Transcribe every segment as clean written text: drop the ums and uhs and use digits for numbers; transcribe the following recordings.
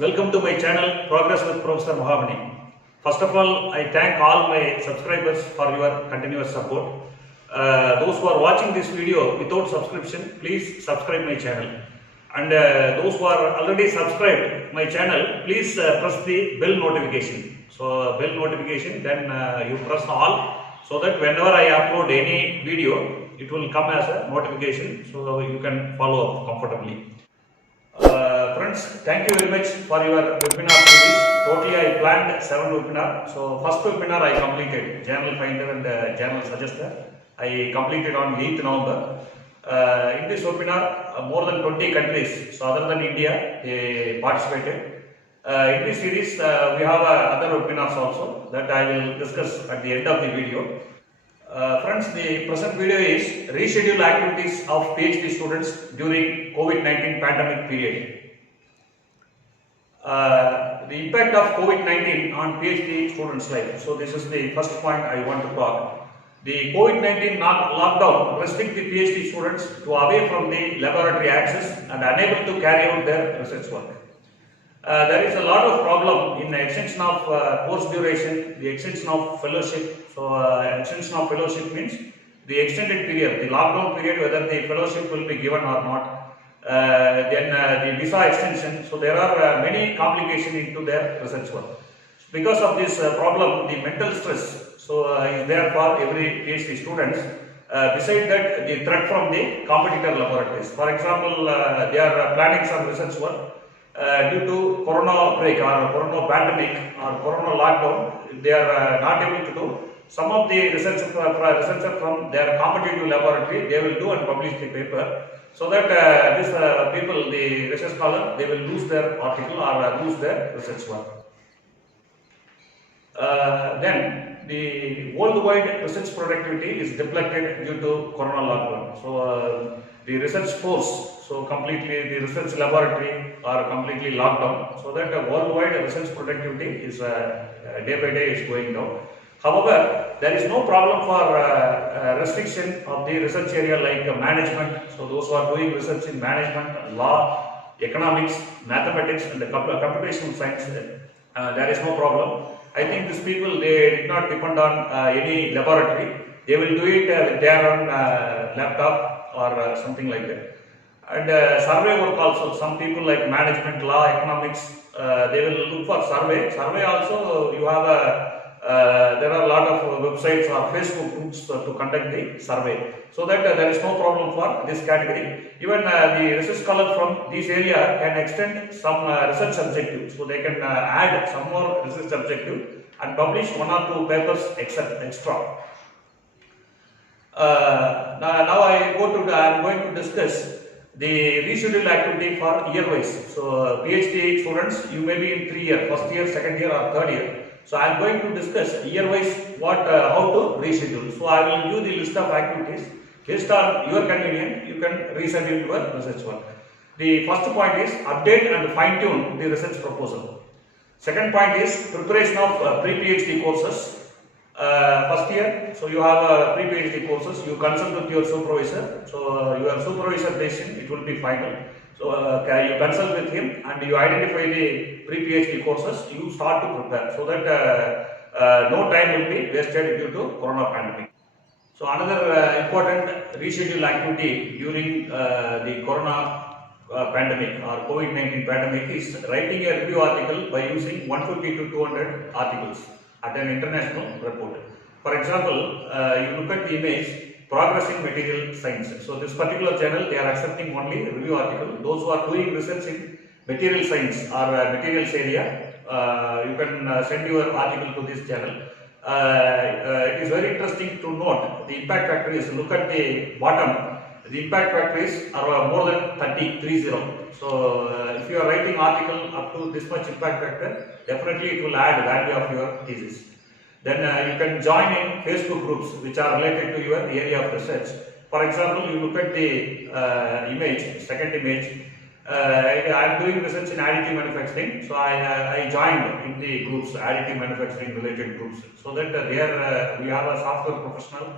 welcome to my channel Progress with Professor Mahamani. First of all, I thank all my subscribers for your continuous support. Those who are watching this video without subscription, please subscribe my channel. And those who are already subscribed my channel, please press the bell notification. So bell notification, then you press all, so that whenever I upload any video, it will come as a notification, so you can follow up comfortably. Friends, thank you very much for your webinar series. Totally I planned 7 webinars. So first webinar I completed, Journal Finder and Journal Suggester. I completed on 8th November. In this webinar, more than 20 countries, so other than India, they participated. In this series, we have other webinars also that I will discuss at the end of the video. Friends, the present video is reschedule activities of PhD students during COVID-19 pandemic period. The impact of COVID-19 on PhD students' life. So this is the first point I want to talk. The COVID-19 lockdown restricts the PhD students to away from the laboratory access and unable to carry out their research work. There is a lot of problem in the extension of course duration, the extension of fellowship. So extension of fellowship means the extended period, the lockdown period, whether the fellowship will be given or not. Then the visa extension. So there are many complications into their research work. Because of this problem, the mental stress is there for every PhD students. Beside that, the threat from the competitor laboratories. For example, they are planning some research work. Due to corona outbreak or corona pandemic or corona lockdown, they are not able to do. Some of the researchers from their competitive laboratory, they will do and publish the paper, so that these people, the research scholar, they will lose their article or lose their research work. Then the worldwide research productivity is depleted due to corona lockdown. So the research force, so completely the research laboratory are completely locked down, so that worldwide research productivity is day by day is going down. However, there is no problem for restriction of the research area like management. So those who are doing research in management, law, economics, mathematics and the computational science, there is no problem. I think these people, they did not depend on any laboratory. They will do it with their own laptop or something like that. And survey work also, some people like management, law, economics, they will look for survey. Survey also, you have there are a lot of websites or Facebook groups to conduct the survey. So that there is no problem for this category. Even the research scholar from this area can extend some research objective. So they can add some more research objective and publish 1 or 2 papers extra. Now I am going to discuss the reschedule activity for year-wise. So PhD students, you may be in 3 years, first year, second year or third year. So I am going to discuss year-wise how to reschedule. So I will give the list of activities. Based on your convenience, you can reschedule your research work. The first point is update and fine-tune the research proposal. Second point is preparation of pre-PhD courses. First year, so you have pre-PhD courses, you consult with your supervisor. So your supervisor decision, it will be final. So you consult with him and you identify the pre-PhD courses, you start to prepare, so that no time will be wasted due to corona pandemic. So another important reschedule activity during the corona pandemic or COVID-19 pandemic is writing a review article by using 150 to 200 articles at an international report. For example, you look at the image, Progress in Material Science. So this particular channel, they are accepting only review article. Those who are doing research in material science or materials area, you can send your article to this channel. It is very interesting to note the impact factors. Look at the bottom. The impact factors are more than 30. So if you are writing article up to this much impact factor, definitely it will add value of your thesis. Then you can join in Facebook groups which are related to your area of research. For example, you look at the image, second image. I am doing research in additive manufacturing, so I joined in the groups, additive manufacturing related groups. So that there we have a software professional,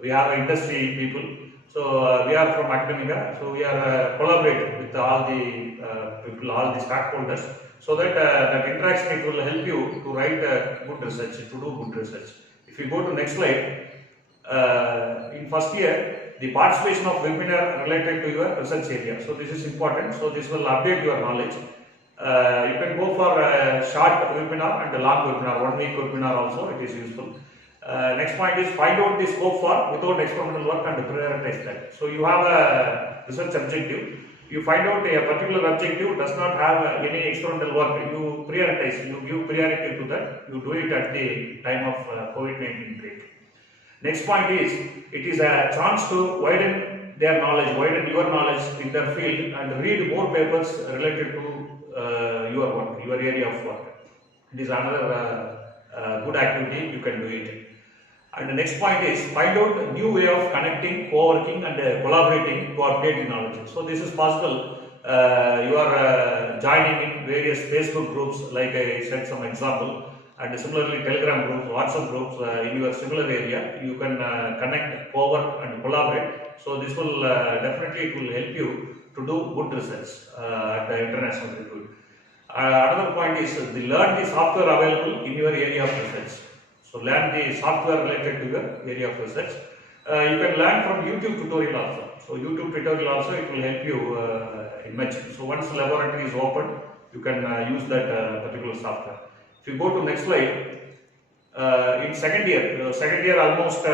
we have industry people. So we are from academia, so we are collaborate with all the people, all the stakeholders. So that that interaction, it will help you to write good research, to do good research. If you go to next slide, in first year, the participation of webinar related to your research area. So this is important. So this will update your knowledge. You can go for a short webinar and a long webinar, 1 week webinar also, it is useful. Next point is find out the scope for without experimental work and prioritize that. So you have a research objective. You find out a particular objective does not have any experimental work. You prioritize, you give priority to that. You do it at the time of COVID-19 break. Next point is, it is a chance to widen their knowledge, widen your knowledge in their field and read more papers related to your work, your area of work. It is another good activity, you can do it. And the next point is, find out a new way of connecting, co-working and collaborating to update the knowledge. So this is possible. You are joining in various Facebook groups, like I said some example, and similarly Telegram groups, WhatsApp groups in your similar area. You can connect, co-work and collaborate. So this will definitely, it will help you to do good research at the international level. Another point is, learn the software available in your area of research. So learn the software related to your area of research. You can learn from YouTube tutorial also. So YouTube tutorial also, it will help you image. So once the laboratory is open, you can use that particular software. If you go to next slide, in second year almost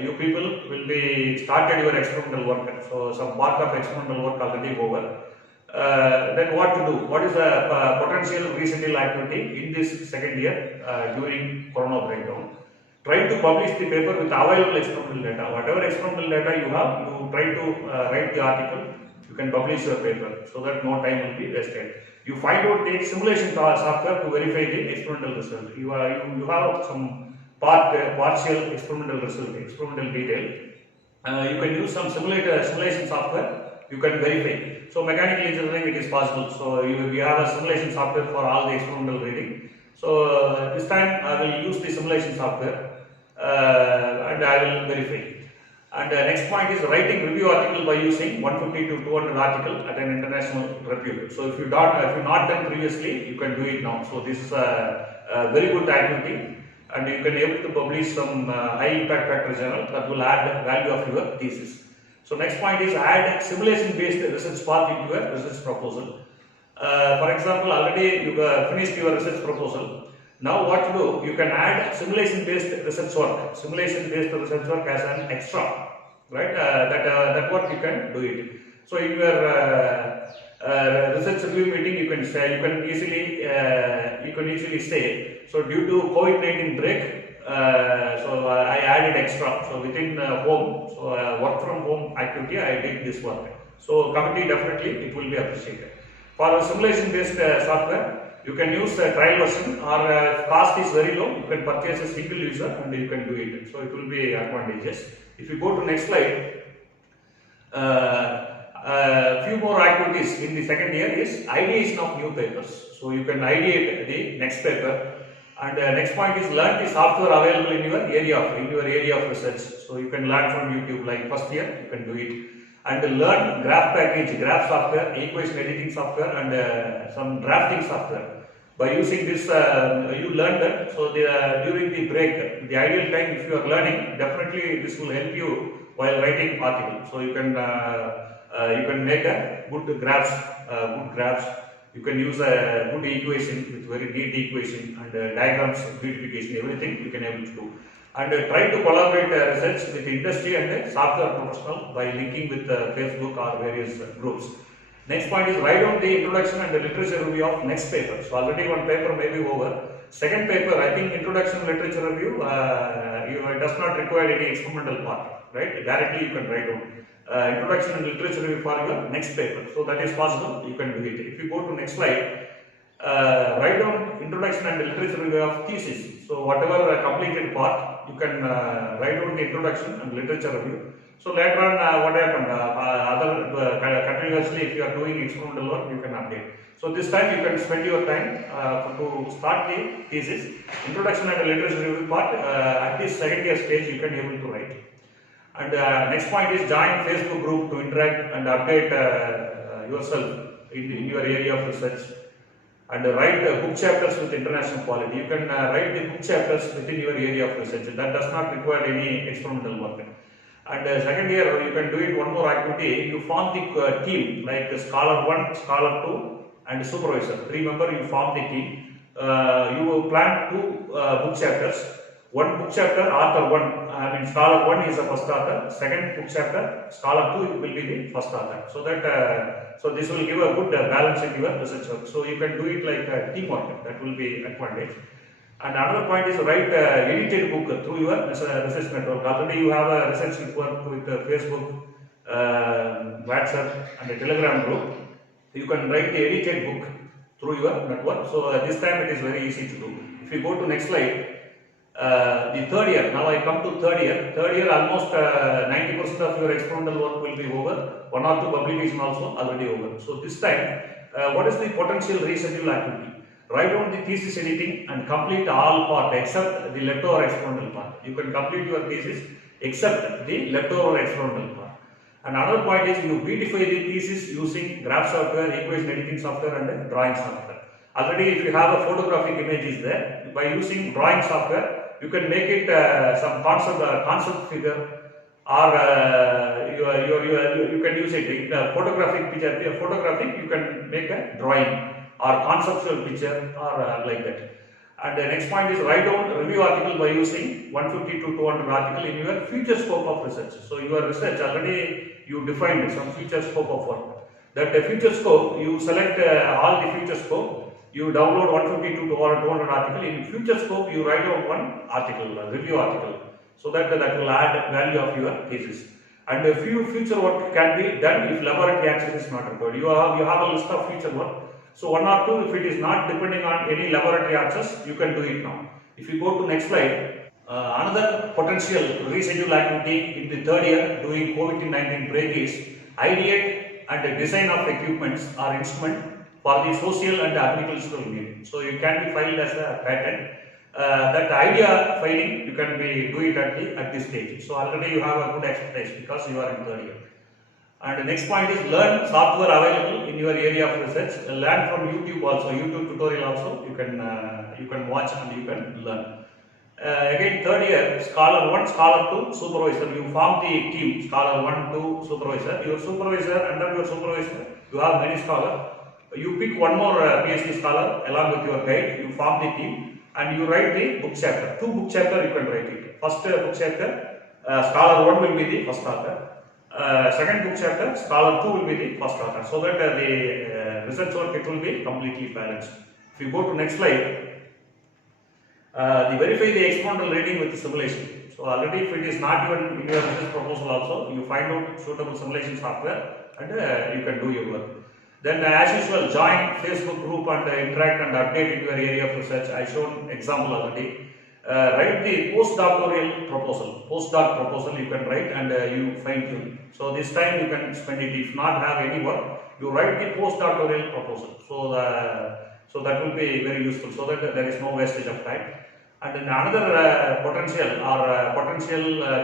you people will be started your experimental work. So some part of experimental work already over. Then what to do? What is the potential reschedule activity in this second year during corona breakdown? Try to publish the paper with available experimental data. Whatever experimental data you have, you try to write the article. You can publish your paper so that no time will be wasted. You find out the simulation software to verify the experimental result. You have some partial experimental result, experimental detail. You can use some simulation software. You can verify. So mechanical engineering, it is possible. So we have a simulation software for all the experimental reading. So this time I will use the simulation software and I will verify. And next point is writing review article by using 150 to 200 article at an international review. So if you not done previously, you can do it now. So this is a very good activity, and you can able to publish some high impact factor journal that will add value of your thesis. So next point is add simulation based research path into your research proposal. For example, already you finished your research proposal. Now what to do? You can add simulation based research work. Simulation based research work as an extra, right? That work you can do it. So in your research review meeting, you can say, you can easily say. So due to COVID-19 break, so I added extra. So within home, so work from home activity, I did this work. So committee definitely it will be appreciated. For simulation based software, you can use a trial version, or if cost is very low, you can purchase a single user and you can do it. So it will be advantageous. If you go to next slide, few more activities in the second year is ideation of new papers. So you can ideate the next paper. And next point is learn the software available in your area of research. So you can learn from YouTube. Like first year, you can do it. And learn graph package, graph software, equation editing software, and some drafting software. By using this, you learn that. So during the break, the ideal time, if you are learning, definitely this will help you while writing article. So you can make a good graphs. You can use a good equation with very neat equation and diagrams, beautification, everything you can able to do. And try to collaborate research with industry and software professional by linking with Facebook or various groups. Next point is write down the introduction and the literature review of next paper. So already one paper may be over. Second paper, I think introduction literature review, it does not require any experimental part, right? Directly you can write down. Introduction and literature review for your next paper. So that is possible, you can do it. If you go to next slide, write down introduction and literature review of thesis. So whatever completed part, you can write down the introduction and literature review. So later on, what happened? Continuously, if you are doing experimental work, you can update. So this time you can spend your time to start the thesis. Introduction and literature review part at this second year stage, you can able to write. And next point is join Facebook group to interact and update yourself in your area of research. and write book chapters with international quality. You can write the book chapters within your area of research. That does not require any experimental work. And second year, you can do it one more activity. You form the team like Scholar 1, Scholar 2, and Supervisor. Remember, you form the team. You plan two book chapters. One book chapter, author 1, Scholar 1 is the first author. Second book chapter, Scholar 2 will be the first author. So that so this will give a good balance in your research work. So you can do it like teamwork. That will be advantage. And another point is write edited book through your research network. Already you have a research network with Facebook, WhatsApp, and a Telegram group. You can write the edited book through your network. So this time it is very easy to do. If you go to next slide, the third year. Now I come to third year. Third year, almost 90% of your experimental work will be over. 1 or 2 publication also already over. So this time, what is the potential reschedule activity? Write down the thesis editing and complete all part except the leftover experimental part. You can complete your thesis except the leftover experimental part. And another point is you beautify the thesis using graph software, equation editing software, and drawing software. Already, if you have a photographic image is there, by using drawing software, you can make it some concept figure, or you can use it in photographic picture. Photographic, you can make a drawing or conceptual picture or like that. And the next point is write down review article by using 150 to 200 article in your future scope of research. So your research already you defined some future scope of work. That the future scope, you select all the future scope. You download 150 to 200 article. In future scope, you write out one article, a review article, so that will add value of your thesis. And a few future work can be done if laboratory access is not required. You have a list of future work. So 1 or 2, if it is not depending on any laboratory access, you can do it now. If you go to next slide, another potential reschedule activity in the third year doing COVID-19 break is ideate and design of equipments or instrument for the social and agricultural need. So you can be filed as a patent. That idea filing you can do it at this stage. So already you have a good expertise because you are in third year. And the next point is learn software available in your area of research. Learn from YouTube also, YouTube tutorial also you can watch and you can learn. Again, third year, Scholar 1, Scholar 2, Supervisor. You form the team, Scholar 1, 2, Supervisor. Your supervisor, under your supervisor, you have many scholars. You pick one more PhD scholar along with your guide, you form the team and you write the book chapter. 2 book chapter you can write it. First book chapter, Scholar 1 will be the first author. Second book chapter, Scholar 2 will be the first author. So that the research work it will be completely balanced. If you go to next slide, verify the experimental reading with the simulation. So already if it is not even in your research proposal also, you find out suitable simulation software and you can do your work. Then as usual, join Facebook group and interact and update in your area of research. I shown example already. Write the postdoctoral proposal. Postdoc proposal you can write and you fine tune. So this time you can spend it. If not have any work, you write the postdoctoral proposal. So that will be very useful. So that there is no wastage of time. And then another potential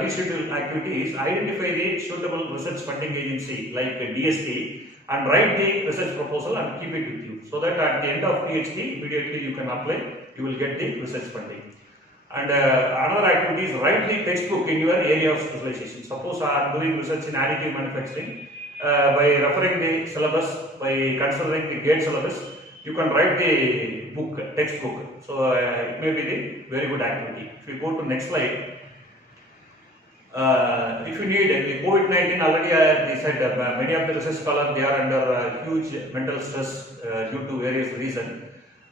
reschedule activity is identify the suitable research funding agency like DST. And write the research proposal and keep it with you, so that at the end of PhD, immediately you can apply, you will get the research funding. And another activity is write the textbook in your area of specialization. Suppose I am doing research in additive manufacturing, by referring the syllabus, by considering the GATE syllabus, you can write the book, textbook. So it may be the very good activity. If you go to next slide, if you need the COVID-19 already I said many of the research scholars they are under huge mental stress due to various reasons.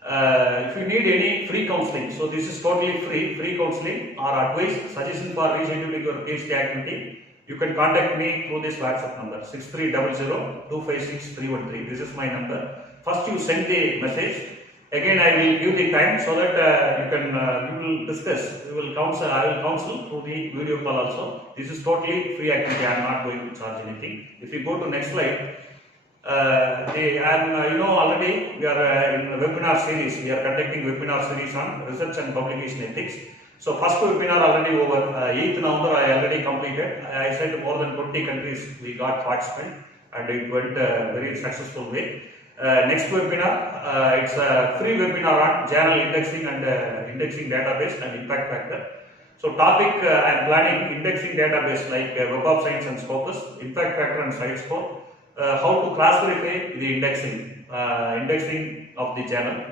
If you need any free counseling, so this is totally free counseling or advice, suggestion for rescheduling your PhD activity, you can contact me through this WhatsApp number 6300256313. This is my number. First you send the message. Again, I will give the time so that we will discuss. I will counsel through the video call also. This is totally free activity. I am not going to charge anything. If you go to next slide, already we are in a webinar series. We are conducting webinar series on research and publication ethics. So first webinar already over. 8th November I already completed. I said more than 20 countries we got participant and it went very successful way. Next webinar, it's a free webinar on journal indexing and indexing database and impact factor. So topic I am planning indexing database like Web of Science and Scopus, impact factor and site score, how to classify the indexing of the journal,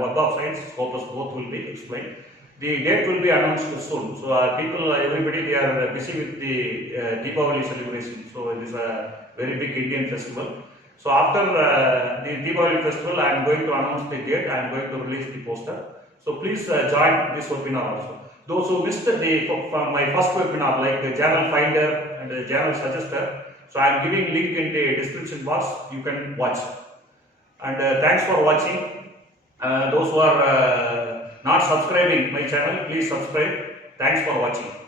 Web of Science, Scopus, both will be explained. The date will be announced soon. So everybody, they are busy with the Deepavali celebration. So it is a very big Indian festival. So after the Deepavali festival, I am going to announce the date. I am going to release the poster. So please join this webinar also. Those who missed from my first webinar, like the journal finder and the journal suggester, so I am giving link in the description box. You can watch. And thanks for watching. Those who are not subscribing my channel, please subscribe. Thanks for watching.